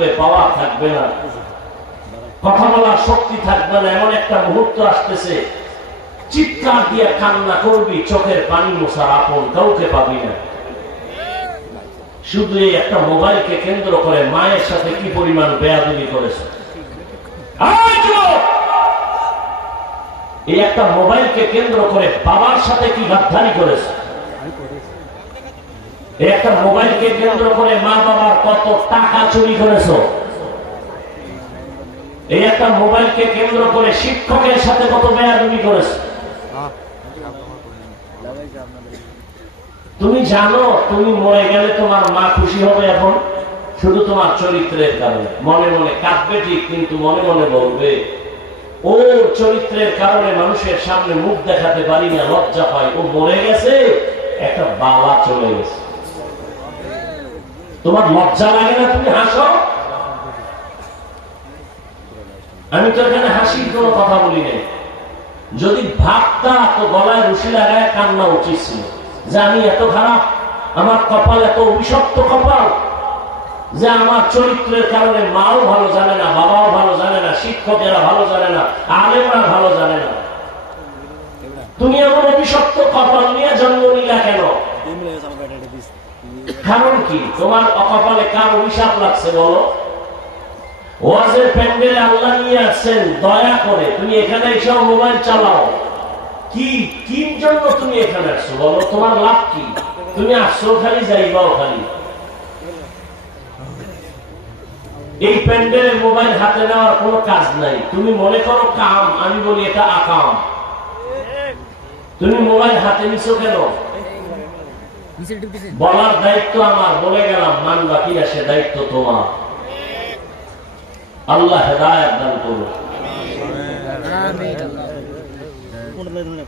থাকবে পাওয়ার থাকবে না। কথা বলার শক্তি থাকবে না, এমন একটা মুহূর্ত আসতেছে। চিৎকার দিয়ে কান্না করবি, চোখের পানি মোছার আপন, কাউকে পাবি না। শুধু এই একটা মোবাইলকে কেন্দ্র করে মায়ের সাথে কি পরিমাণ বেয়াদবি করেছে। এই একটা মোবাইলকে কেন্দ্র করে বাবার সাথে কি গাদ্দারি করেছে। একটা মোবাইলকে কেন্দ্র করে মা বাবার কত টাকা চুরি করেছ? এই একটা মোবাইলকে কেন্দ্র করে শিক্ষকের সাথে কত বেয়াদবি করেছে? তুমি জানো, তুমি মরে গেলে তোমার মা খুশি হবে এখন? শুধু তোমার চরিত্রের কারণে। মনে মনে কাঁদবে ঠিক, কিন্তু মনে মনে বলবে, ও চরিত্রের কারণে মানুষের সামনে মুখ দেখাতে পারি না, লজ্জা পাই। ও মরে গেছে, একটা বাবা চলে গেছে। তোমার লজ্জা লাগে না তুমি হাসো? আমি তো এখানে হাসির কোনো কথা বলি নাই। যদি ভাবতা তো গলায় রুশি লাগায় কান্না উচিত ছিল। যে আমি এত খারাপ, আমার কপাল এত অভিশপ্ত কপাল, যে আমার চরিত্রের কারণে মাও ভালো জানে না, বাবাও ভালো জানে না, শিক্ষকেরা ভালো জানে না, আলেমরা ভালো জানে না। তুমি এমন অভিশপ্ত কপাল নিয়ে জন্ম নিলা কেন? কারণ কি? তোমার অকপালে লাগছে বলো? ওয়াজের প্যান্ডেলে আল্লাহ নিয়ে আসছেন, দয়া করে। তুমি এখানে এসে মোবাইল চালাও। কি জন্য তুমি এখানে আসছো বলো? তোমার লাভ কি? তুমি আসছো খালি, যাইবাও খালি। এই প্যান্ডেলে মোবাইল হাতে নেওয়ার কোনো কাজ নাই। তুমি মনে করো কাম, আমি বলি এটা আকাম। তুমি মোবাইল হাতে নিছো কেন? বলার দায়িত্ব আমার বলে গেলাম মানবা কিনা সে দায়িত্ব তোমার? আল্লাহ হেদায়ত দান করো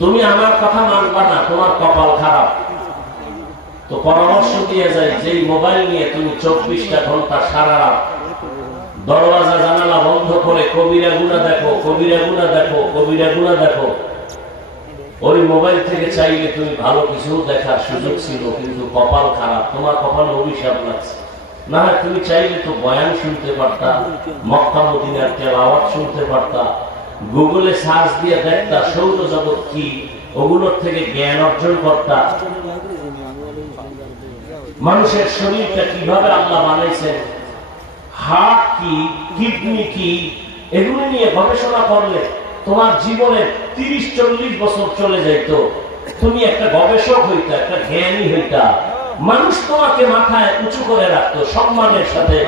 তুমি আমার কথা মানবা না তোমার কপাল খারাপ। তো পরামর্শ দিয়ে যায় যে মোবাইল নিয়ে তুমি চব্বিশটা ঘণ্টা সারা রাত দরওয়াজা জানালা বন্ধ করে কবিরা গুণা দেখো কবিরা গুণা দেখো কবিরা গুণা দেখো। ওই মোবাইল থেকে চাইলে তুমি ভালো কিছু দেখার সুযোগ ছিল, কিন্তু কপাল খারাপ। তোমার কপাল অভিশাপ লাগছে। না তুমি চাইলে তো বয়ান শুনতে পারতা, মক্কা মদিনার তেলাওয়াত শুনতে পারতা, গুগলে সার্চ দিয়ে দেখতা সৌর জগৎ কি, ওগুলোর থেকে জ্ঞান অর্জন করতা। মানুষের শরীরটা কীভাবে আল্লাহ বানাইছেন? হার্ট কি, কিডনি কি, এগুলো নিয়ে গবেষণা করলে তোমার জীবনে তিরিশ চল্লিশ বছর চলে যেত তুমি একটা গবেষক হইতা একটা জ্ঞানী হইতা। মানুষ তোমাকে মাথায় উঁচু করে রাখতো সম্মানের সাথে।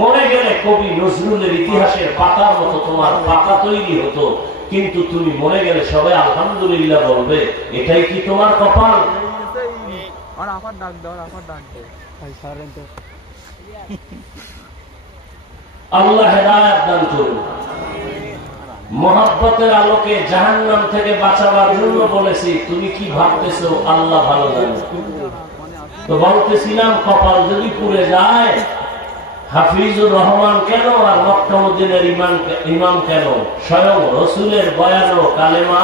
মরে গেলে কবি নজরুলের ইতিহাসের পাতার মতো তোমার পাতা তৈরি হতো। কিন্তু তুমি মরে গেলে সবাই আলহামদুলিল্লাহ বলবে এটাই কি তোমার কপাল? আল্লাহ হেদায়াত দান করুন। মহাব্বতের আলোকে জাহান্নাম থেকে বাঁচাবার জন্য বলেছি, তুমি কি ভাবতেছো? আল্লাহ ভালো জানে। তো বলতেছিলাম, কপাল যদি পুড়ে যায়, হাফিজুর রহমান কেন আর ইমাম কেন? স্বয়ং রসুলের বয়ানো কালেমা।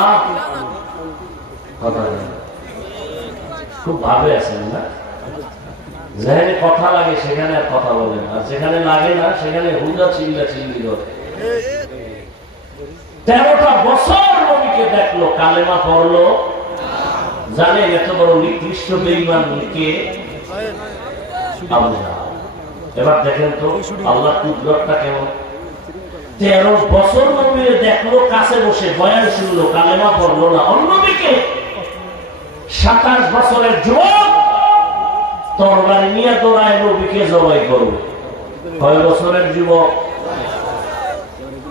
খুব ভাবে আছেন না? যেখানে কথা লাগে সেখানে আর কথা বলেন আর যেখানে লাগে না, সেখানে হুদা চিল্লা চিল্লি করে। তেরোটা বছর নবীকে দেখল, কালেমা পড়ল। এত বড় নিকৃষ্ট বেইমান কে? এবার দেখেন তো আল্লাহ কুদরতটা কেমন? তেরো বছর নবীরে দেখল, কাছে বসে বয়ান শুনলো, কালেমা পড়ল না। অন্যদিকে সাতাশ বছরের যুবক তরবারি নিয়ে দৌড়ায় নবীকে জবাই করবে কয় বছরের যুবক?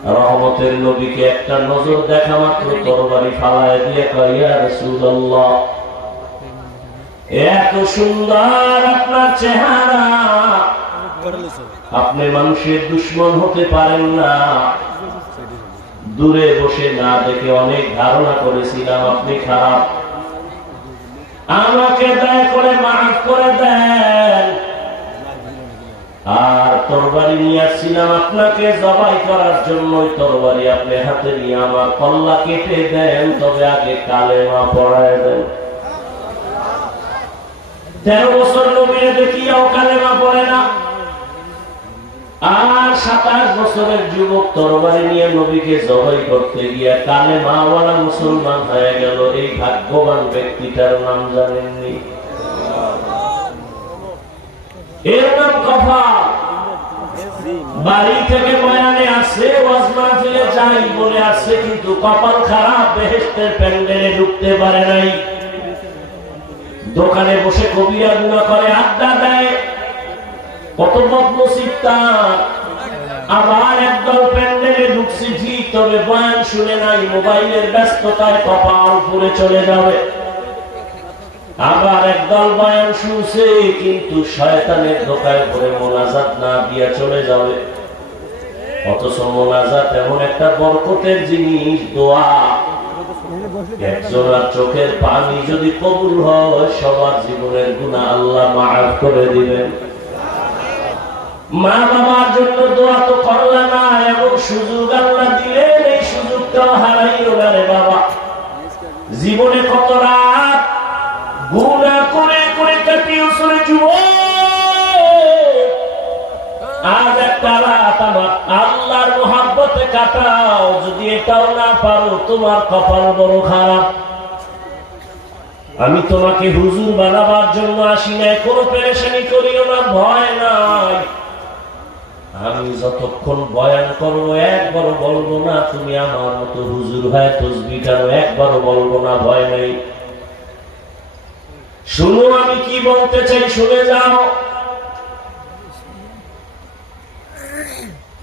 রহমতের নবীকে একটা নজর দেখা মাত্র তরবারি ফালায় দিয়ে কয় রাসূলুল্লাহ, এত সুন্দর আপনার চেহারা। আপনি মানুষের দুশ্মন হতে পারেন না। দূরে বসে না দেখে অনেক ধারণা করেছিলাম আপনি খারাপ। আমাকে দয়া করে মাফ করে দেন। আর তরবারি নিয়ে আসছিলাম আপনাকে, জবাই করার জন্য তরবারি আপনি হাতে নিয়ে আমার কল্লা কেটে দেন, তবে আগে কালেমা পড়ায় দেন। তেরো বছর নবীরে দেখিয়াও কালেমা পড়ে না। আর সাতাশ বছরের যুবক তরবারি নিয়ে নবীকে জবাই করতে গিয়ে কালে মাওয়ালা মুসলমান হয়ে গেল। এই ভাগ্যবান ব্যক্তিটার নাম জানেননি। বাড়ি থেকে বয়ানে আসছে ওয়াজ মাহফিলে যাই বলে আসছে কিন্তু কপাল খারাপ বেহেস্তের প্যান্ডেলে ঢুকতে পারে নাই। দোকানে বসে কবিরা গুণা করে, আড্ডা দেয়। কত বদনসিব তার। আবার একদল প্যান্ডেলে ঢুকছি ঠিক তবে বয়ান শুনে নাই, মোবাইলের ব্যস্ততায় কপাল পুড়ে চলে যাবে। আবার একদল বয়ান শুনছে, কিন্তু শয়তানের ধোকায় পড়ে মোনাজাত না দিয়া চলে যাবে। অথচ মোনাজাত এমন একটা বরকতের জিনিস, দোয়া। চোখের পানি যদি কবুল হয়, সবার জীবনের গুণা আল্লাহ মাফ করে দিবেন। মা বাবার জন্য দোয়া তো করলা না, এমন সুযোগ আল্লাহ দিলেন, এই সুযোগটাও হারাইও না রে বাবা। জীবনে কত রাত আল্লাহর কাটাও। যদি এটাও না পারো, তোমার কপাল বড় খারাপ। আমি তোমাকে হুজুর বানাবার জন্য আসি নাই, কোনো পেরেশানি করিও না, ভয় নাই। আমি যতক্ষণ বয়ান করব একবার বলব না, তুমি আমার মতো হুজুর হয় তসবি কেন একবারও বলব না, ভয় নেই। শুনো আমি কি বলতে চাই, শুনে যাও।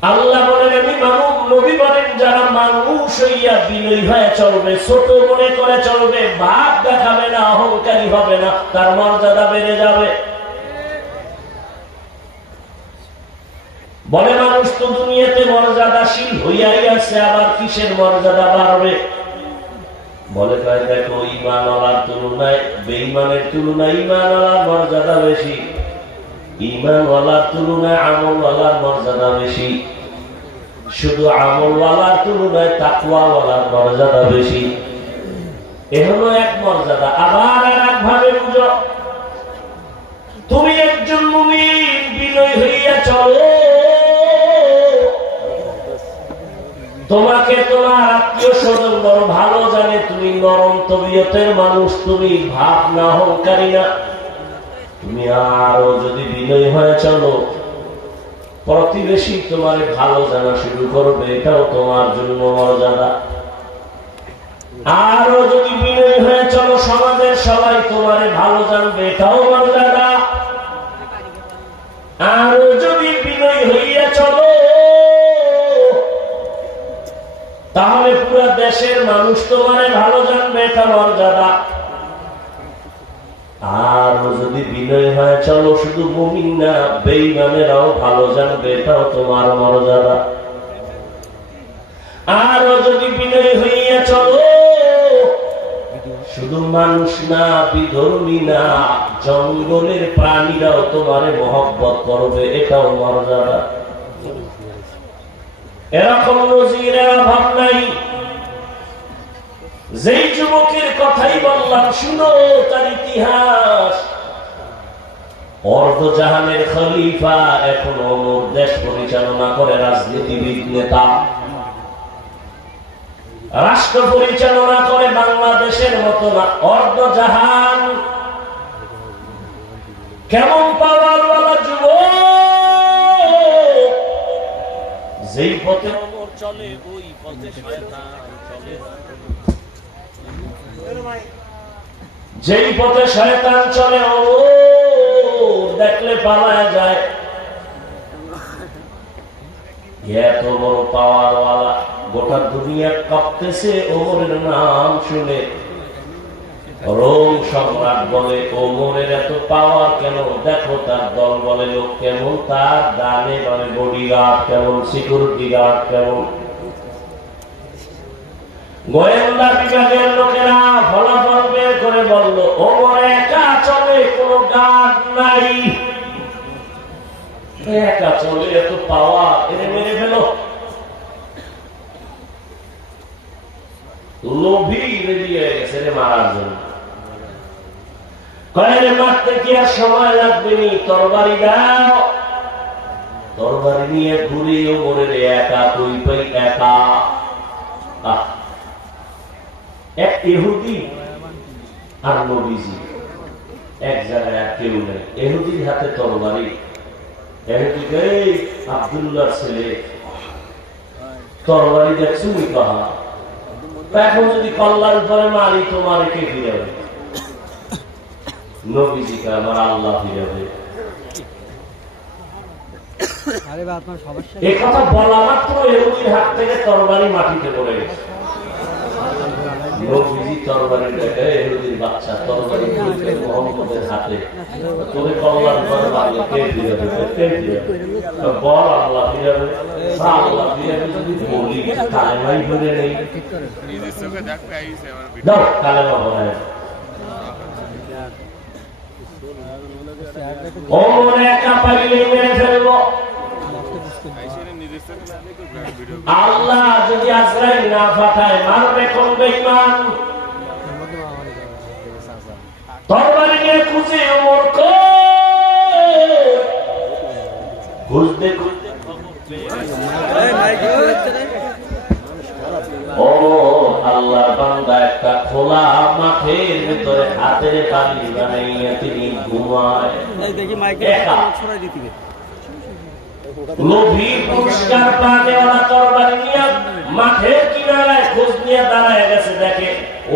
আল্লাহ বলেন, আমি মানুষ নবী বলেন, যারা মানুষ হইয়া বিনয়ী হয়ে চলবে, ছোট মনে করে চলবে ভাব দেখাবে না, অহংকারী হবে না, তার মর্যাদা বেড়ে যাবে। বলে, মানুষ তো দুনিয়াতে মর্যাদাশীল হইয়াই আছে, আবার কিসের মর্যাদা বাড়বে? বলে কয় দেখো ইমান আলার তুলনায় বেইমানের তুলনায় ইমান আলার মর্যাদা বেশি। ইমান ওয়ালার তুলনায় আমল ওয়ালার মর্যাদা বেশি। শুধু আমল ওয়ালার তুলনায় তাকুয়া ওয়ালার মর্যাদা বেশি। এ হলো এক মর্যাদা। আবার আর এক ভাবে বুঝো। তুমি একজন মুমিন, বিনয় হইয়া চলো। তোমাকে তোমার আত্মীয় স্বজন বড় ভালো জানে, তুমি নরম তবিয়তের মানুষ, তুমি ভাব না অহংকারী না। তুমি আরও যদি বিনয় হয়ে চলো, প্রতিবেশী তোমার ভালো জানা শুরু করবে, এটাও তোমার জন্য মর্যাদা। আরও যদি বিনয় হয়ে চলো, সমাজের সবাই তোমারে ভালো জানবে, এটাও মর্যাদা। আরও যদি বিনয় হইয়া চলো তাহলে পুরো দেশের মানুষ তোমারে ভালো জানবে এটা মর্যাদা। আর যদি বিনয় হয়, চলো শুধু মুমিন না বেইমানেরাও ভালো জানবে, এটাও তোমার মর্যাদা। আর যদি বিনয় হইয়া চলো, শুধু মানুষ না, বিধর্মী না, জঙ্গলের প্রাণীরাও তোমারে মহব্বত করবে, এটাও মর্যাদা। এরকম নজিরের অভাব নাই। যেই যুবকের কথাই বললাম, শুনো তার ইতিহাস। খলিফা এখন দেশ পরিচালনা করে রাজনীতিবিদ নেতা। রাষ্ট্র পরিচালনা করে বাংলাদেশের মতো না অর্ধজাহান কেমন পাওয়ারওয়ালা যেই পথে অমর চলে ওই পথে শয়তান চলে। যেই পথে শয়তান চলে ও দেখলে পালা যায়। এত বড় পাওয়ারওয়ালা গোটা দুনিয়া কাঁপতেছে ওমরের নাম শুনে। রোম সম্রাট বলে ওমরের এত পাওয়ার কেন? দেখো তার দল বলে লোক কেমন, তার মানে বডি গার্ড কেমন সিকিউরিটি গার্ড কেমন। গোয়েন্দা বিভাগের লোকেরা ফলাফল বের করে বলল ওমর একা চলে কোনো গার্ড নাই। একা চলে? এত পাওয়া এনে মেরে ফেলো। লোভী হয়ে গেছে মারার জন্য। কয়েরে মারতে কি আর সময় লাগবে নি? তরবারি দাও। তরবারি নিয়ে ঘুরে ওমরের একা তুই পাই একা। এক ইহুদি আর নবীজি। এক জায়গায় কেউ নেই। এহুদির হাতে তরবারি। এহুদি এই আব্দুল্লাহর ছেলে তরবারি দেখছ কাহা তা এখন যদি কল্যাণ করে মারি, তোমার কে ফিরাবে? নবীজিকে আমার আল্লাহ ফিরাবে এই কথা বলা মাত্র এহুদির হাত থেকে তরবারি মাটিতে পড়ে গেছে। নবীজি তরবারি দেখে এহুদির বাচ্চা তরবারি দিয়েছে মোহাম্মদের হাতে। তোরে কল্যাণ করে মারলে কে ফিরাবে কে ফিরাবে বল আল্লাহ ফিরাবে তা আল্লাহ ফিরাবে যদি বলি কালেমাই ধরে নেই। দাও কালেমা বলে আল্লাহ যদি আজরাইল না মারবে কোন তরবারি নিয়ে খুঁজে? খুঁজতে ও আল্লাহ বান্দা একটা খোলা মাঠের ভিতরে হাতের বালি বানাইয়া তিনি ঘুমায় দেখি মাইকে একা। ছড়াই দিতে লোভী পুরস্কার পানেওয়ালা তরবারি নিয়ে মাঠের কিনারায় খোঁজ নিয়ে দাঁড়ায় গেছে দেখে।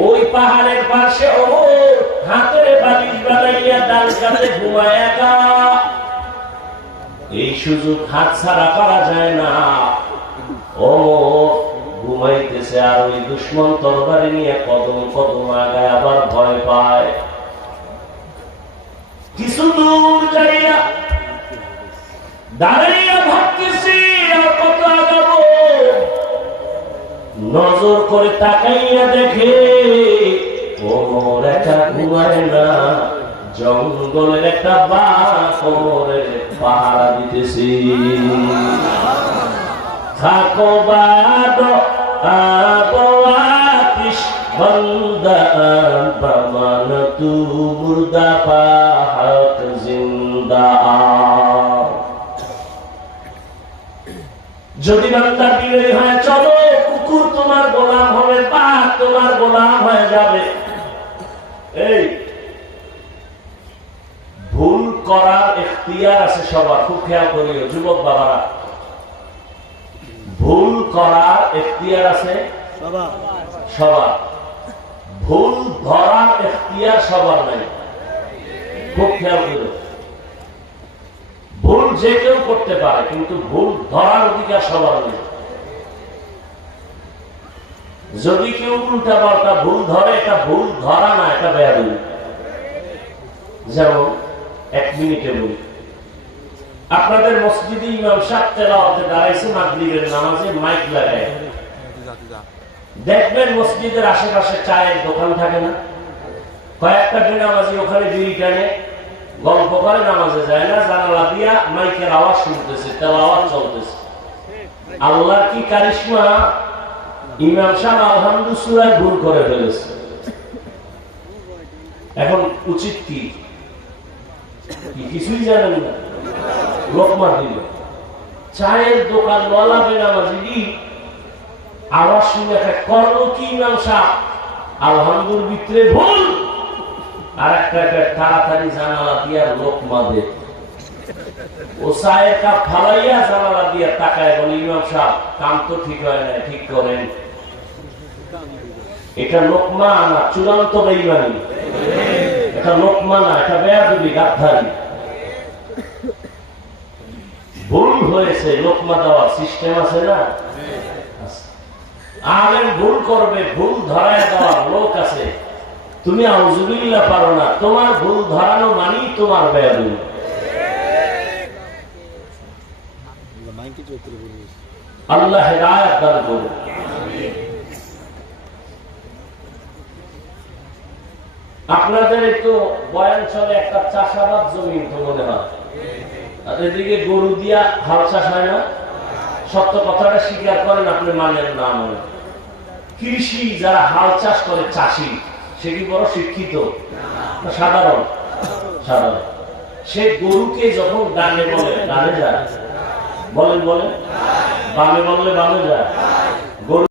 ওই পাহাড়ের পাশে ও হাতের বালিশ বানাইয়া ডাল কাতে ঘুমায় একা। এই সুযোগ হাত ছাড়া করা যায় না। ও ঘুমাইতেছে আর ওই দুশ্মন তরবারি নিয়ে কদম কদম আগায় আবার ভয় পায়। কিছু দূর যাইয়া দাঁড়াইয়া ভাবতেছি কত আগাবো। নজর করে তাকাইয়া দেখে ওমর একা ঘুমায় না। জঙ্গলের একটা বাঘ ওমরের পাহারা দিতেছি। থাকো বাদ আবাতিস বন্দা বামান তু মুর্দা পাহাক জিন্দা যদি বান্দা বিজয়ী হয় চলো কুকুর তোমার গোলাম হবে বাঘ তোমার গোলাম হয়ে যাবে। এই ভুল করার এখতিয়ার আছে সবার খুব খেয়াল করিও যুবক বাবারা। ভুল করার এখতিয়ার আছে সবার। ভুল ধরার এখতিয়ার সবার নাই। খুব খেয়াল করো ভুল যে কেউ করতে পারে, কিন্তু ভুল ধরার অধিকার সবার নেই। যদি কেউ উল্টা পাল্টা ভুল ধরে, এটা ভুল ধরা না, এটা বেয়াদুল যেমন, এক মিনিটে বলি, আপনাদের মসজিদে ইমাম সাহেব তেলাওয়াতে দাঁড়াইছে মাগরিবের নামাজে, মাইক লাগায়। দেখবেন মসজিদের আশেপাশে চায়ের দোকান থাকে না? কয়েকটা বেনামাজি ওখানে বিড়ি টানে। গল্প করে নামাজে যায় না জানালা দিয়া মাইকের আওয়াজ শুনতেছে তেল আওয়াজ চলতেছে আল্লাহর কি কারিশমা ইমাম সাহেব আলহামদু সুরায় ভুল করে ফেলেছে। এখন উচিত কি? কিছুই জানেন না। লোকমা দিল। চায়ের দোকান ওয়ালা বেনামাজি আওয়াজ শুনে কর্ম কি ইমাম সাহেব আলহামদুর ভিতরে ভুল আর একটা তাড়াতাড়ি জানালা ভুল হয়েছে, লোকমা দেওয়ার সিস্টেম আছে না? আছে। আলেম ভুল করবে, ভুল ধরায় দেওয়ার লোক আছে। তুমি আউজুবিল্লাহ পারো না। তোমার ভুল ধরানো মানেই তোমার বেয়াদুল আল্লাহ হেদায়াত দান করুন। আপনাদের একটু বয়ান চলে, একটা চাষাবাদ জমি তো মনে হয়। এদিকে গরু দিয়া হাল চাষ হয় না? সত্য কথাটা স্বীকার করেন, আপনি মানেন না মনে কৃষি যারা হাল চাষ করে, চাষি। সে কি বড় শিক্ষিত? সাধারণ। সাধারণ। সে গরুকে যখন ডানে বলে, ডানে যায়, বলেন বলেন, বামে বললে বামে যায়